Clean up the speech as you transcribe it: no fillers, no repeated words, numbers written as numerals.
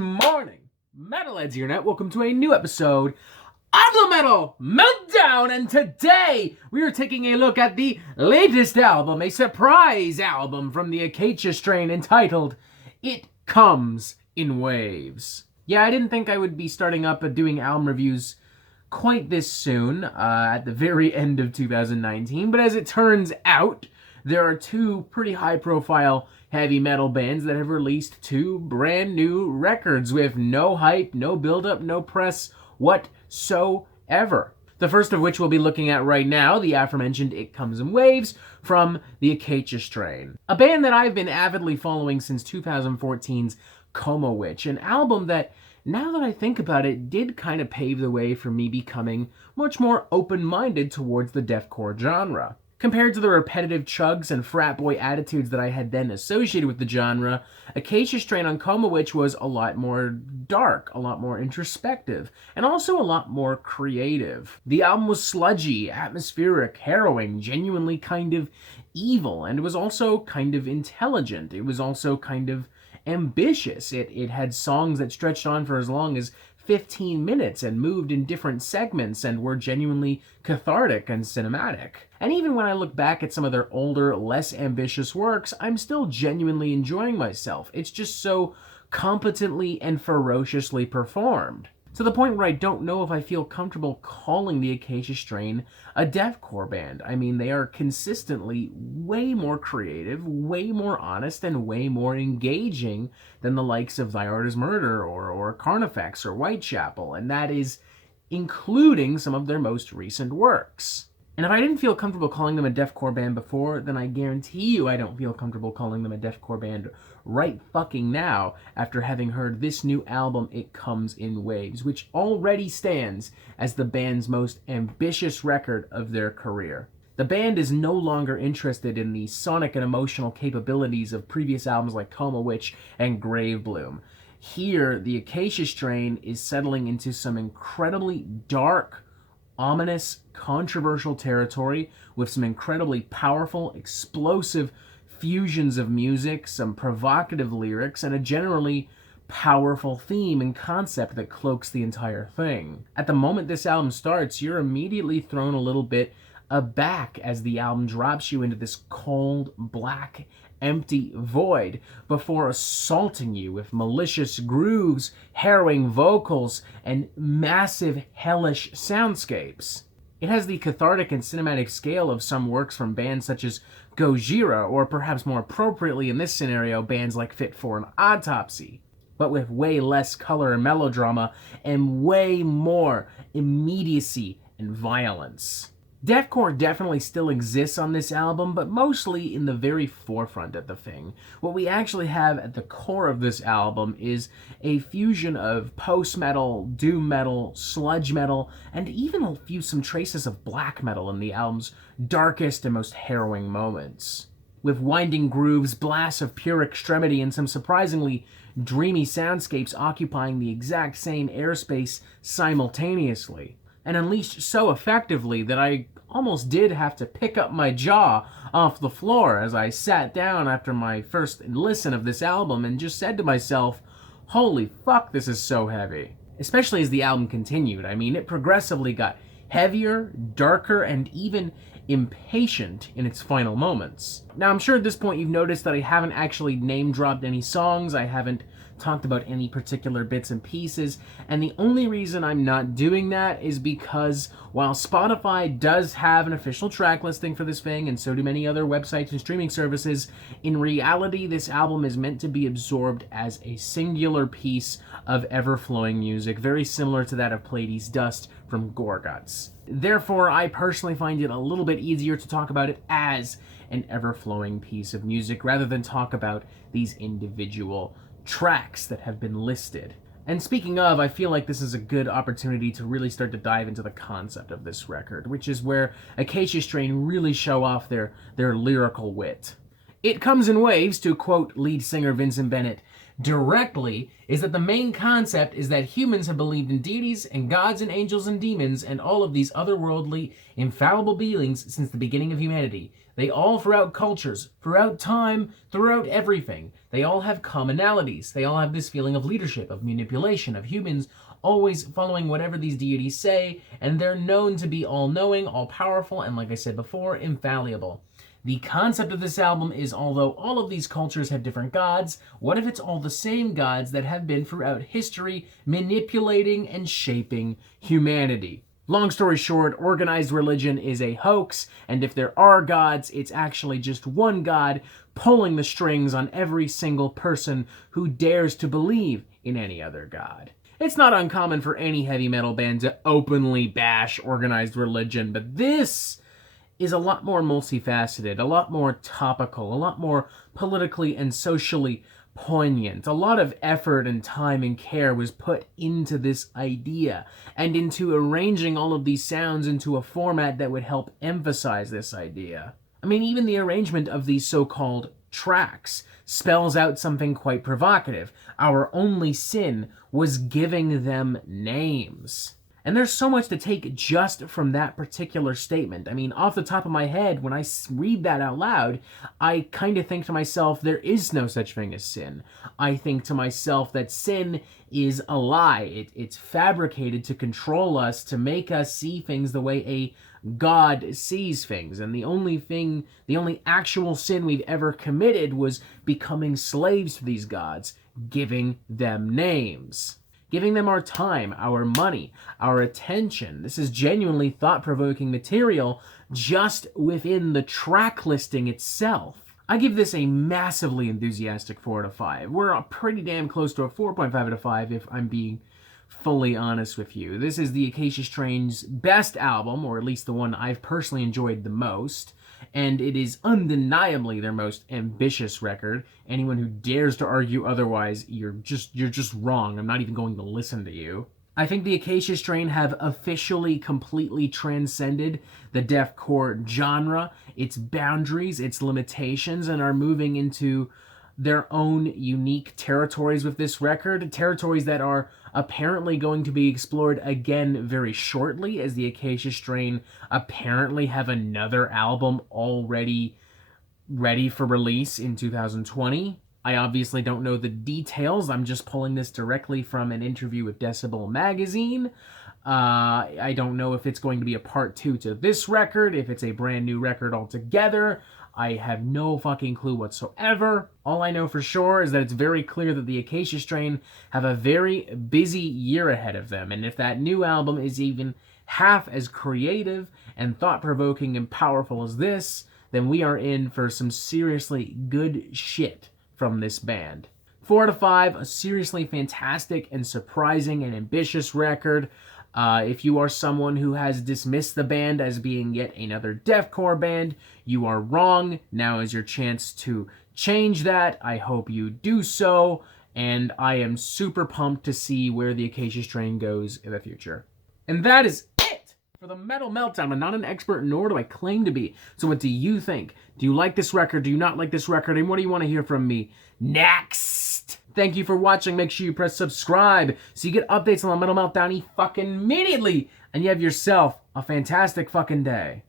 morning, Metalheads here, and welcome to a new episode of the Metal Meltdown, and today we are taking a look at the latest album, a surprise album from the Acacia Strain entitled It Comes in Waves. Yeah, I didn't think I would be starting up doing album reviews quite this soon, at the very end of 2019, but as it turns out, there are two pretty high-profile heavy metal bands that have released two brand new records with no hype, no build-up, no press whatsoever. The first of which we'll be looking at right now, the aforementioned It Comes in Waves from the Acacia Strain. A band that I've been avidly following since 2014's Coma Witch, an album that, now that I think about it, did kind of pave the way for me becoming much more open-minded towards the deathcore genre. Compared to the repetitive chugs and frat boy attitudes that I had then associated with the genre, Acacia Strain on Coma Witch was a lot more dark, a lot more introspective, and also a lot more creative. The album was sludgy, atmospheric, harrowing, genuinely kind of evil, and it was also kind of intelligent. It was also kind of ambitious. It had songs that stretched on for as long as 15 minutes and moved in different segments and were genuinely cathartic and cinematic. And even when I look back at some of their older, less ambitious works, I'm still genuinely enjoying myself. It's just so competently and ferociously performed. To the point where I don't know if I feel comfortable calling the Acacia Strain a deathcore band. I mean, they are consistently way more creative, way more honest, and way more engaging than the likes of Thy Art Is Murder or Carnifex or Whitechapel, and that is including some of their most recent works. And if I didn't feel comfortable calling them a deathcore band before, then I guarantee you I don't feel comfortable calling them a deathcore band right fucking now after having heard this new album, It Comes in Waves, which already stands as the band's most ambitious record of their career. The band is no longer interested in the sonic and emotional capabilities of previous albums like Coma Witch and Grave Bloom. Here, the Acacia Strain is settling into some incredibly dark, ominous, controversial territory with some incredibly powerful, explosive fusions of music, some provocative lyrics, and a generally powerful theme and concept that cloaks the entire thing. At the moment this album starts, you're immediately thrown a little bit aback as the album drops you into this cold, black, empty void before assaulting you with malicious grooves, harrowing vocals, and massive, hellish soundscapes. It has the cathartic and cinematic scale of some works from bands such as Gojira, or perhaps more appropriately in this scenario, bands like Fit for an Autopsy, but with way less color and melodrama, and way more immediacy and violence. Deathcore definitely still exists on this album, but mostly in the very forefront of the thing. What we actually have at the core of this album is a fusion of post-metal, doom metal, sludge metal, and even some traces of black metal in the album's darkest and most harrowing moments. With winding grooves, blasts of pure extremity, and some surprisingly dreamy soundscapes occupying the exact same airspace simultaneously, and unleashed so effectively that I almost did have to pick up my jaw off the floor as I sat down after my first listen of this album and just said to myself, holy fuck, this is so heavy. Especially as the album continued. I mean, it progressively got heavier, darker, and even impatient in its final moments. Now, I'm sure at this point you've noticed that I haven't actually name-dropped any songs, I haven't talked about any particular bits and pieces, and the only reason I'm not doing that is because while Spotify does have an official track listing for this thing, and so do many other websites and streaming services, in reality this album is meant to be absorbed as a singular piece of ever-flowing music, very similar to that of Pleiades Dust from Gorguts. Therefore, I personally find it a little bit easier to talk about it as an ever-flowing piece of music rather than talk about these individual tracks that have been listed. And speaking of, I feel like this is a good opportunity to really start to dive into the concept of this record, which is where Acacia Strain really show off their lyrical wit. It Comes in Waves, to quote lead singer Vincent Bennett directly, is that the main concept is that humans have believed in deities and gods and angels and demons and all of these otherworldly, infallible beings since the beginning of humanity. They all, throughout cultures, throughout time, throughout everything, they all have commonalities. They all have this feeling of leadership, of manipulation, of humans always following whatever these deities say, and they're known to be all-knowing, all-powerful, and like I said before, infallible. The concept of this album is, although all of these cultures have different gods, what if it's all the same gods that have been throughout history manipulating and shaping humanity? Long story short, organized religion is a hoax, and if there are gods, it's actually just one god pulling the strings on every single person who dares to believe in any other god. It's not uncommon for any heavy metal band to openly bash organized religion, but this is a lot more multifaceted, a lot more topical, a lot more politically and socially poignant. A lot of effort and time and care was put into this idea and into arranging all of these sounds into a format that would help emphasize this idea. I mean, even the arrangement of these so-called tracks spells out something quite provocative. Our only sin was giving them names. And there's so much to take just from that particular statement. I mean, off the top of my head, when I read that out loud, I kind of think to myself, there is no such thing as sin. I think to myself that sin is a lie. It's fabricated to control us, to make us see things the way a God sees things. And the only actual sin we've ever committed was becoming slaves to these gods, giving them names. Giving them our time, our money, our attention. This is genuinely thought-provoking material just within the track listing itself. I give this a massively enthusiastic 4 out of 5. We're pretty damn close to a 4.5 out of 5 if I'm being fully honest with you. This is the Acacia Strain's best album, or at least the one I've personally enjoyed the most, and it is undeniably their most ambitious record. Anyone who dares to argue otherwise, you're just wrong. I'm not even going to listen to you. I think the Acacia Strain have officially completely transcended the deathcore genre, its boundaries, its limitations, and are moving into their own unique territories with this record, territories that are apparently going to be explored again very shortly, as the Acacia Strain apparently have another album already ready for release in 2020. I obviously don't know the details. I'm just pulling this directly from an interview with Decibel Magazine. I don't know if it's going to be a part 2 to this record, if it's a brand new record altogether. I have no fucking clue whatsoever. All I know for sure is that it's very clear that the Acacia Strain have a very busy year ahead of them, and if that new album is even half as creative and thought-provoking and powerful as this, then we are in for some seriously good shit from this band. 4 out of 5, a seriously fantastic and surprising and ambitious record. If you are someone who has dismissed the band as being yet another deathcore band, you are wrong. Now is your chance to change that. I hope you do so, and I am super pumped to see where the Acacia Strain goes in the future. And that is it for the Metal Meltdown. I'm not an expert, nor do I claim to be. So what do you think? Do you like this record? Do you not like this record? And what do you want to hear from me next? Thank you for watching. Make sure you press subscribe so you get updates on the Metal Meltdown fucking immediately. And you have yourself a fantastic fucking day.